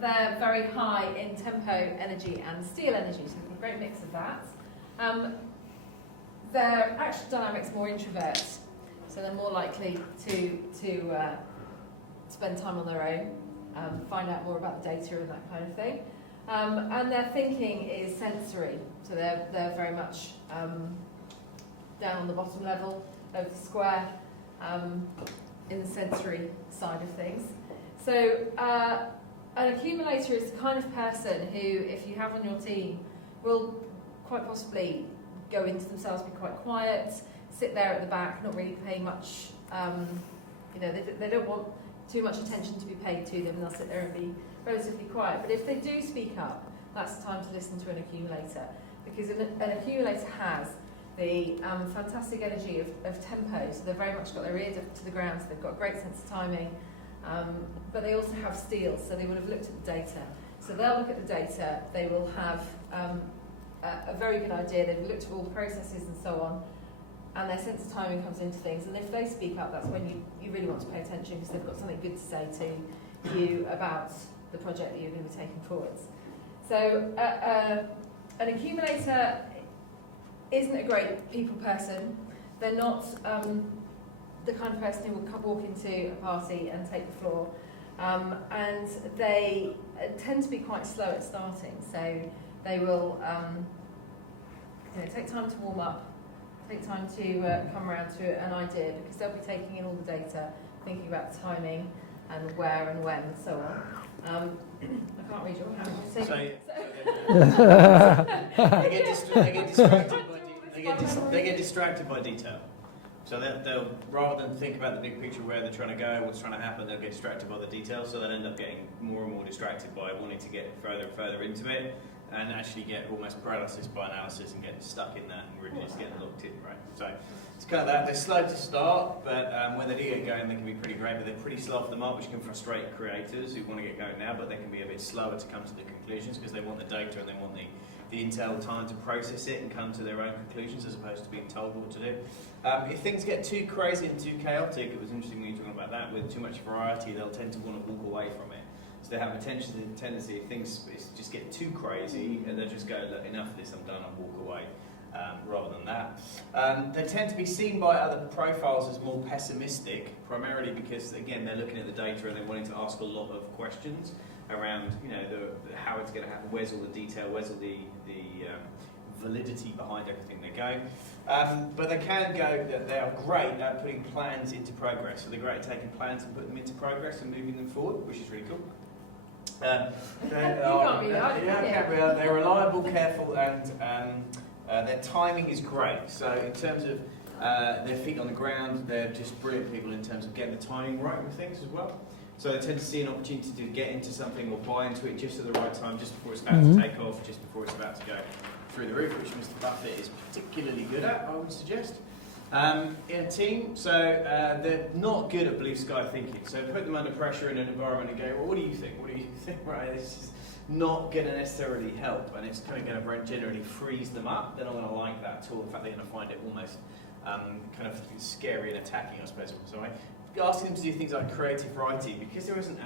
They're very high in tempo energy and steel energy, so a great mix of that. Their action dynamics more introvert, so they're more likely to spend time on their own, find out more about the data and that kind of thing. And their thinking is sensory, so they're very much down on the bottom level, over the square, in the sensory side of things. So an accumulator is the kind of person who, if you have on your team, will quite possibly go into themselves, be quite quiet, sit there at the back, not really pay much, they don't want too much attention to be paid to them, and they'll sit there and be relatively quiet. But if they do speak up, that's the time to listen to an accumulator, because an accumulator has the fantastic energy of tempo, so they've very much got their ears up to the ground, so they've got a great sense of timing, but they also have steel, so they would have looked at the data. So they'll look at the data, they will have a very good idea, they've looked at all the processes and so on, and their sense of timing comes into things, and if they speak up, that's when you really want to pay attention, because they've got something good to say to you about the project that you're going to be taking forwards. So an accumulator isn't a great people person. They're not the kind of person who will walk into a party and take the floor, and they tend to be quite slow at starting, so they will take time to warm up, take time to come around to an idea, because they'll be taking in all the data, thinking about timing and where and when and so on. I can't read your hand. They get distracted by detail. So they'll rather than think about the big picture, where they're trying to go, what's trying to happen, they'll get distracted by the details. So they'll end up getting more and more distracted by wanting to get further and further into it, and actually get almost paralysis by analysis and get stuck in that and really just get locked in, right? So it's kind of that. They're slow to start, but when they do get going, they can be pretty great, but they're pretty slow off the mark, which can frustrate creators who want to get going now, but they can be a bit slower to come to the conclusions, because they want the data and they want the intel time to process it and come to their own conclusions, as opposed to being told what to do. If things get too crazy and too chaotic, it was interesting when you were talking about that, with too much variety, they'll tend to want to walk away from it. So they have a tendency, if things just get too crazy, and they'll just go, look, enough of this, I'm done, and walk away, rather than that. They tend to be seen by other profiles as more pessimistic, primarily because, again, they're looking at the data and they're wanting to ask a lot of questions around, how it's going to happen, where's all the detail, where's all the validity behind everything they're going. But they can go that they are great at putting plans into progress. So they're great at taking plans and putting them into progress and moving them forward, which is really cool. They're reliable, careful, and their timing is great. So in terms of their feet on the ground, they're just brilliant people in terms of getting the timing right with things as well. So they tend to see an opportunity to get into something or buy into it just at the right time, just before it's about to take off, just before it's about to go through the roof, which Mr. Buffett is particularly good at, I would suggest. In a team, so they're not good at blue sky thinking. So put them under pressure in an environment and go, well, what do you think? What do you think? Right, this is not going to necessarily help, and it's kind of going to generally freeze them up. They're not going to like that at all. In fact, they're going to find it almost kind of scary and attacking, I suppose. So asking them to do things like creative writing, because there isn't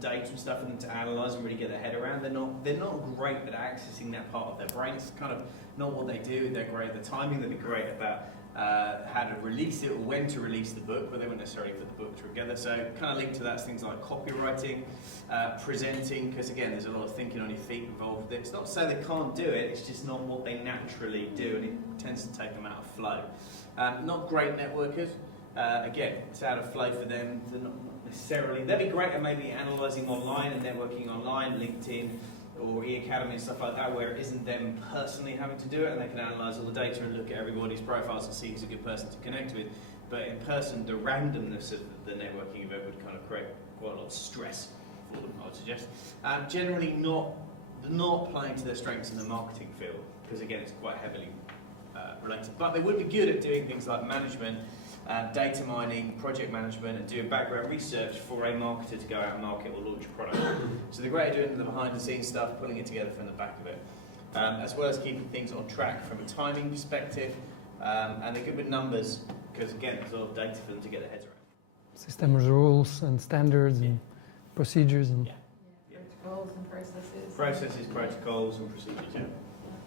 data and stuff for them to analyse and really get their head around. They're not great at accessing that part of their brain. It's kind of not what they do. They're great at the timing. They'd be great about how to release it or when to release the book, but they wouldn't necessarily put the book together. So kind of linked to that, things like copywriting, presenting, because again, there's a lot of thinking on your feet involved with it. It's not to say they can't do it, it's just not what they naturally do, and it tends to take them out of flow. Not great networkers. Again, it's out of flow for them. They're not necessarily. They'll be great at maybe analysing online and networking online, LinkedIn or e-Academy and stuff like that, where it isn't them personally having to do it, and they can analyse all the data and look at everybody's profiles and see who's a good person to connect with. But in person, the randomness of the networking event would kind of create quite a lot of stress for them, I would suggest. Generally not playing to their strengths in the marketing field, because again, it's quite heavily related. But they would be good at doing things like management, data mining, project management, and doing background research for a marketer to go out and market or launch a product. So they're great at doing the behind the scenes stuff, pulling it together from the back of it, as well as keeping things on track from a timing perspective, and they're good with numbers, because again, there's a lot of data for them to get their heads around. Systems, rules and standards and procedures. And Goals and processes. Processes, protocols, and procedures. Yeah.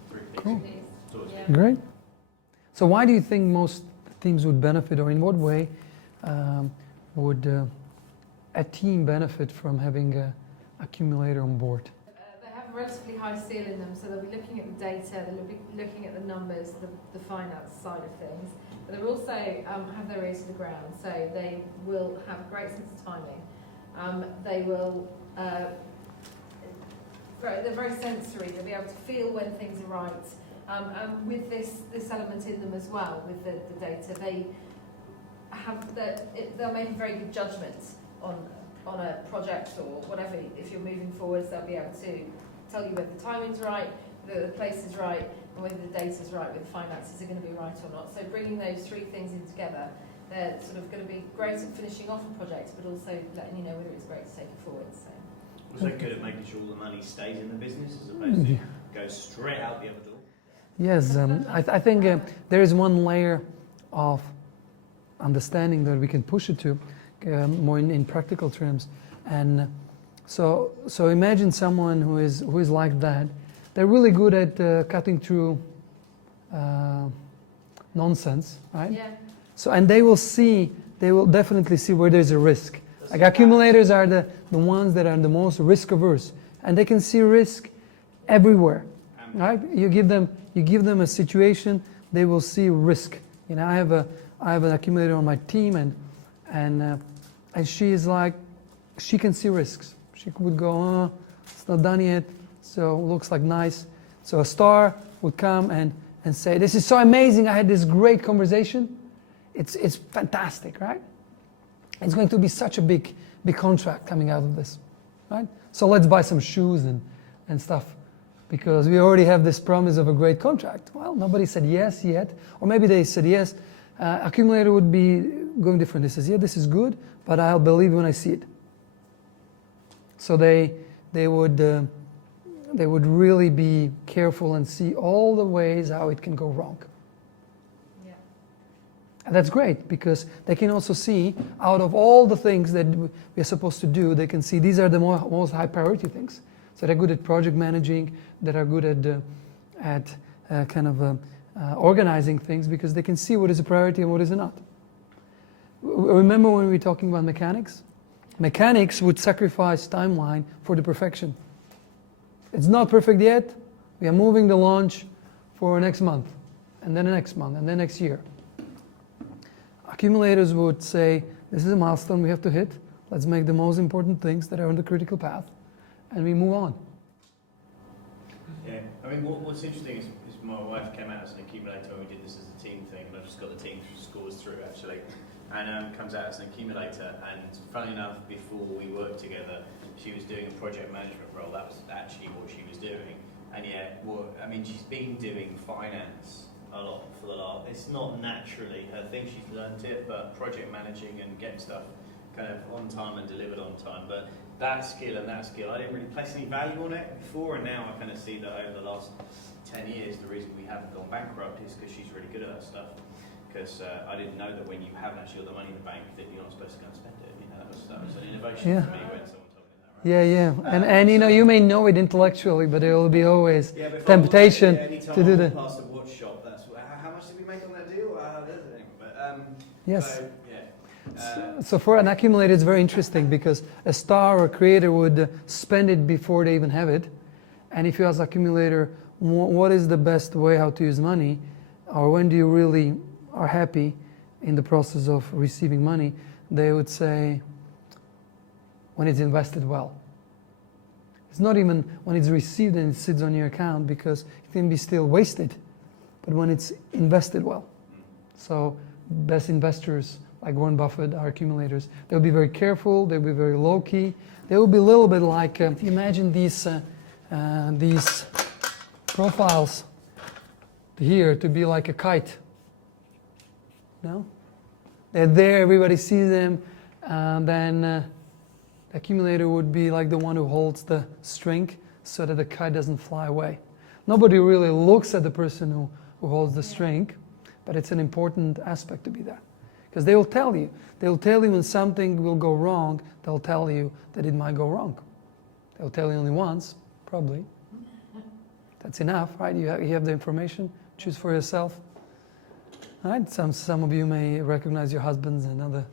3 things. Cool. It's always Yeah. good. Great. So why do you think most teams would benefit, or in what way would a team benefit from having a accumulator on board? They have a relatively high seal in them, so they'll be looking at the data, they'll be looking at the numbers, the finance side of things. But they'll also have their ears to the ground, so they will have a great sense of timing. They will, they're very sensory, they'll be able to feel when things are right. And with this element in them as well, with the data, they'll make a very good judgment on a project or whatever. If you're moving forwards, they'll be able to tell you whether the timing's right, whether the place is right, and whether the data's right, whether the finances are going to be right or not. So bringing those 3 things in together, they're sort of going to be great at finishing off a project, but also letting you know whether it's great to take it forward. So. Also good at making sure all the money stays in the business as opposed to goes straight out the other door. Yes, I think there is one layer of understanding that we can push it to, more in practical terms. And so imagine someone who is like that. They're really good at cutting through nonsense, right? Yeah. So, and they will definitely see where there's a risk. Like accumulators are the ones that are the most risk averse, and they can see risk everywhere, right? You give them a situation, they will see risk. You know, I have an accumulator on my team, and she is like, she can see risks. She would go, oh, it's not done yet, so it looks like nice. So a star would come and say, this is so amazing, I had this great conversation. It's fantastic, right? It's going to be such a big contract coming out of this, right? So let's buy some shoes and stuff, because we already have this promise of a great contract. Well, nobody said yes yet, or maybe they said yes. Accumulator would be going different. They says, yeah, this is good, but I'll believe when I see it. So they would really be careful and see all the ways how it can go wrong. Yeah. And that's great, because they can also see, out of all the things that we're supposed to do, they can see these are the most high priority things. So they're good at project managing, that are good at organizing things, because they can see what is a priority and what is not. Remember when we were talking about mechanics? Mechanics would sacrifice timeline for the perfection. It's not perfect yet. We are moving the launch for next month, and then the next month, and then next year. Accumulators would say, this is a milestone we have to hit. Let's make the most important things that are on the critical path, and we move on. Yeah, I mean, what's interesting is my wife came out as an accumulator when we did this as a team thing, and I've just got the team scores through actually, and comes out as an accumulator. And funny enough, before we worked together, she was doing a project management role. That was actually what she was doing. And yet, I mean, she's been doing finance a lot for the last. It's not naturally her thing. She's learned it, but project managing and getting stuff kind of on time and delivered on time. But that skill, I didn't really place any value on it before, and now I kind of see that over the last 10 years, the reason we haven't gone bankrupt is because she's really good at that stuff. Because I didn't know that when you haven't actually got the money in the bank, that you're not supposed to go and spend it. You know, that was an innovation for me when someone told me that. Right? Yeah. And you know, you may know it intellectually, but there will be always temptation to do that. Past the watch shop, that's how much did we make on that deal? Yes. So, yeah. So for an accumulator, it's very interesting, because a star or creator would spend it before they even have it. And if you ask accumulator, what is the best way how to use money, or when do you really are happy in the process of receiving money, they would say when it's invested well. It's not even when it's received and it sits on your account, because it can be still wasted, but when it's invested well. So best investors like Warren Buffett are accumulators. They'll be very careful, they'll be very low-key. They will be a little bit like, if you imagine these profiles here to be like a kite. No? They're there, everybody sees them, and then the accumulator would be like the one who holds the string so that the kite doesn't fly away. Nobody really looks at the person who holds the string, but it's an important aspect to be there. Because they will tell you when something will go wrong, they'll tell you that it might go wrong. They'll tell you only once, probably. That's enough, right? You have the information, choose for yourself. Right? Some of you may recognize your husbands and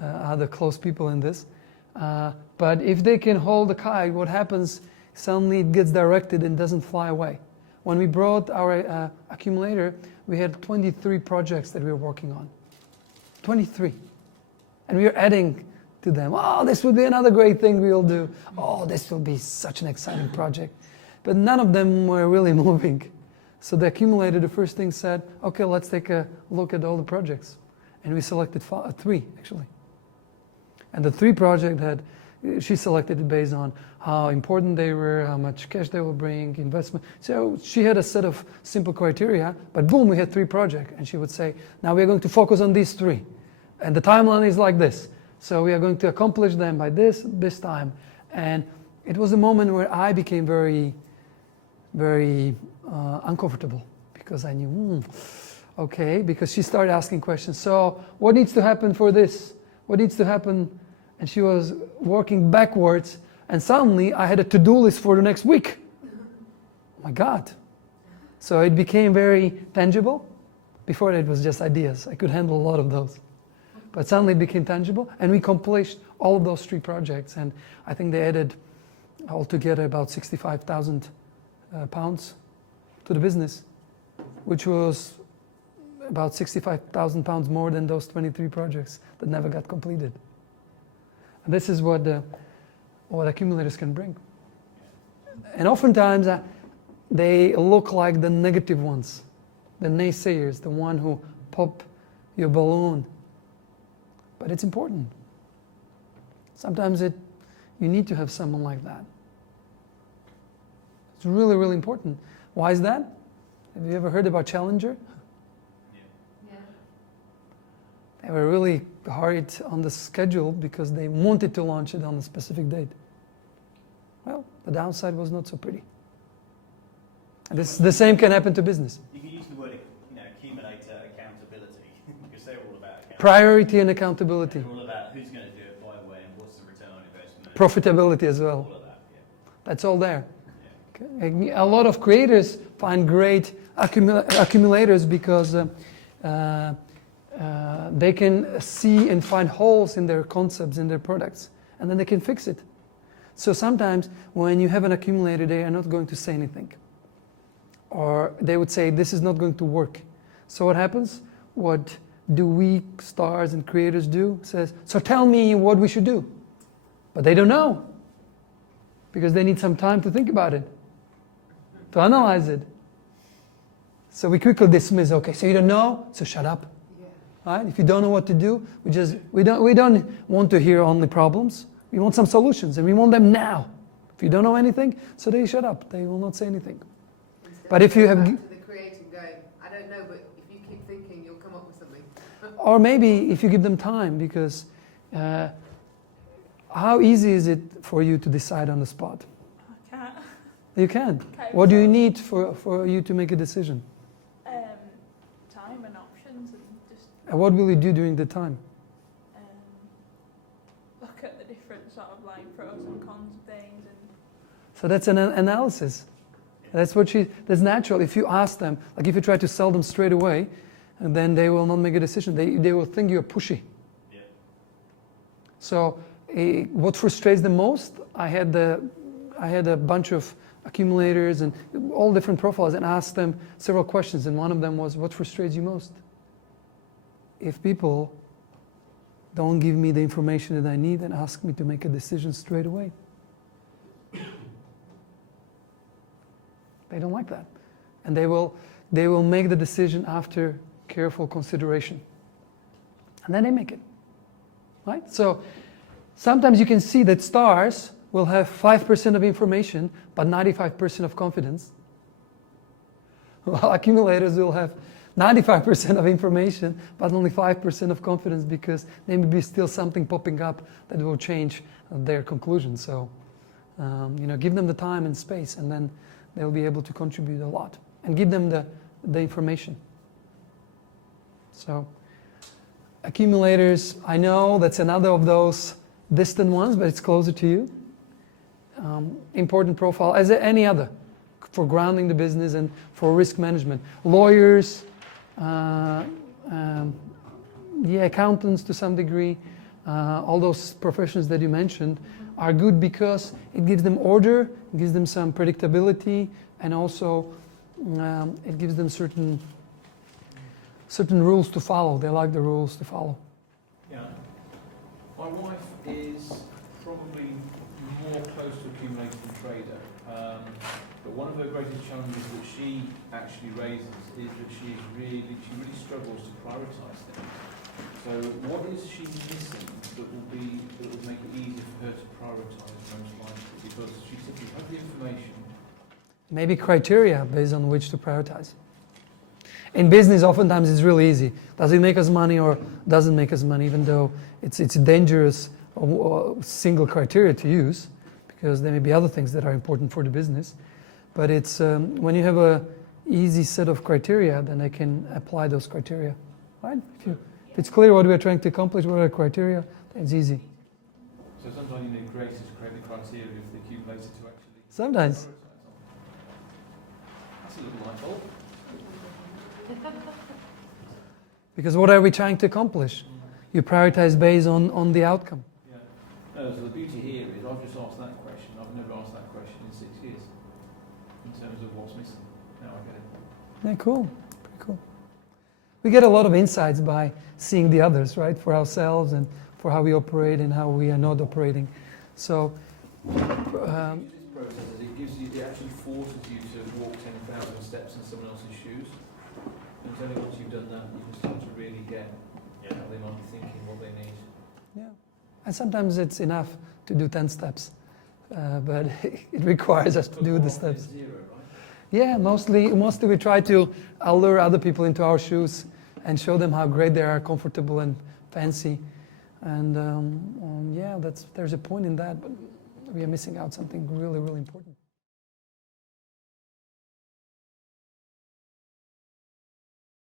other close people in this. But if they can hold the kite, what happens, suddenly it gets directed and doesn't fly away. When we brought our accumulator, we had 23 projects that we were working on. 23. And we were adding to them. Oh, this would be another great thing we'll do. Oh, this will be such an exciting project. But none of them were really moving. So the accumulator, the first thing said, okay, let's take a look at all the projects. And we selected 3, actually. And the 3 projects she selected it based on how important they were, how much cash they will bring, investment. So she had a set of simple criteria, but boom, we had 3 projects. And she would say, now we are going to focus on these 3. And the timeline is like this. So we are going to accomplish them by this time. And it was a moment where I became very, very uncomfortable, because I knew, okay, because she started asking questions. So what needs to happen for this? What needs to happen? And she was working backwards, and suddenly I had a to-do list for the next week. Oh my God. So it became very tangible. Before it was just ideas. I could handle a lot of those. But suddenly it became tangible, and we accomplished all of those 3 projects. And I think they added altogether about 65,000 pounds to the business, which was about 65,000 pounds more than those 23 projects that never got completed. And this is what accumulators can bring. And oftentimes they look like the negative ones, the naysayers, the one who pop your balloon. But it's important. Sometimes you need to have someone like that. It's really, really important. Why is that? Have you ever heard about Challenger? Yeah. They were really hurried on the schedule because they wanted to launch it on a specific date. Well, the downside was not so pretty. And the same can happen to business. You can use the word accumulator accountability because they're all about accountability. Priority and accountability. They're all about who's going to do it, by when, what's the return on investment. Profitability as well. All of that, yeah. That's all there. Yeah. Okay. A lot of creators find great accumulators because they can see and find holes in their concepts, in their products, and then they can fix it. So sometimes when you have an accumulator, they are not going to say anything. Or they would say, this is not going to work. So what happens? What do we stars and creators do? Says, so tell me what we should do. But they don't know, because they need some time to think about it, to analyze it. So we quickly dismiss, okay, so you don't know, so shut up. Yeah. Right? If you don't know what to do, we don't want to hear only problems. We want some solutions, and we want them now. If you don't know anything, so they shut up. They will not say anything. But if you have... Back to the creating going, I don't know, but if you keep thinking, you'll come up with something. Or maybe if you give them time, because how easy is it for you to decide on the spot? I can't. You can. Okay, What do you so- need for you to make a decision? Time and options, and just And what will you do during the time? look at the different sort of like pros and cons of things. And So that's an analysis. That's natural. If you ask them, like if you try to sell them straight away, and then they will not make a decision. They will think you're pushy. Yeah. So what frustrates them most, I had a bunch of accumulators and all different profiles, and asked them several questions, and one of them was, what frustrates you most? If people don't give me the information that I need and ask me to make a decision straight away. They don't like that. And they will make the decision after careful consideration. And then they make it. Right? So sometimes you can see that stars will have 5% of information, but 95% of confidence. While accumulators will have 95% of information, but only 5% of confidence, because there may be still something popping up that will change their conclusion. So, give them the time and space, and then they'll be able to contribute a lot. And give them the information. So, accumulators, I know that's another of those distant ones, but it's closer to you. important profile as any other for grounding the business and for risk management. Lawyers, accountants to some degree, all those professions that you mentioned are good because it gives them order, it gives them some predictability, and also it gives them certain rules to follow. They like the rules to follow. Yeah. My wife is probably more close to accumulator than trader. But one of her greatest challenges that she actually raises is that she really struggles to prioritise things. So what is she missing that will make it easier for her to prioritise most likely? Because she said you have the information. Maybe criteria based on which to prioritize. In business, oftentimes it's really easy. Does it make us money or doesn't make us money, even though it's a dangerous single criteria to use, because there may be other things that are important for the business. But it's when you have a easy set of criteria, then I can apply those criteria, right? If it's clear what we are trying to accomplish, what are the criteria, then it's easy. So sometimes you need create the criteria of the accumulator to actually. Sometimes. That's a little light bulb. Because what are we trying to accomplish? You prioritize based on the outcome. Yeah. No, so the beauty here is I've just asked that question. I've never asked that question in 6 years in terms of what's missing. Now I get it. Yeah, cool. Pretty cool. We get a lot of insights by seeing the others, right? For ourselves and for how we operate and how we are not operating. So, This process is it actually forces you to walk 10,000 steps in someone else's shoes. And it's only once you've done that you can start to really get how they might be thinking, what they need. yeah. And sometimes it's enough to do 10 steps, but it requires us to do the steps. Zero, right? Yeah, mostly we try to allure other people into our shoes and show them how great they are, comfortable and fancy. And there's a point in that, but we are missing out something really, really important.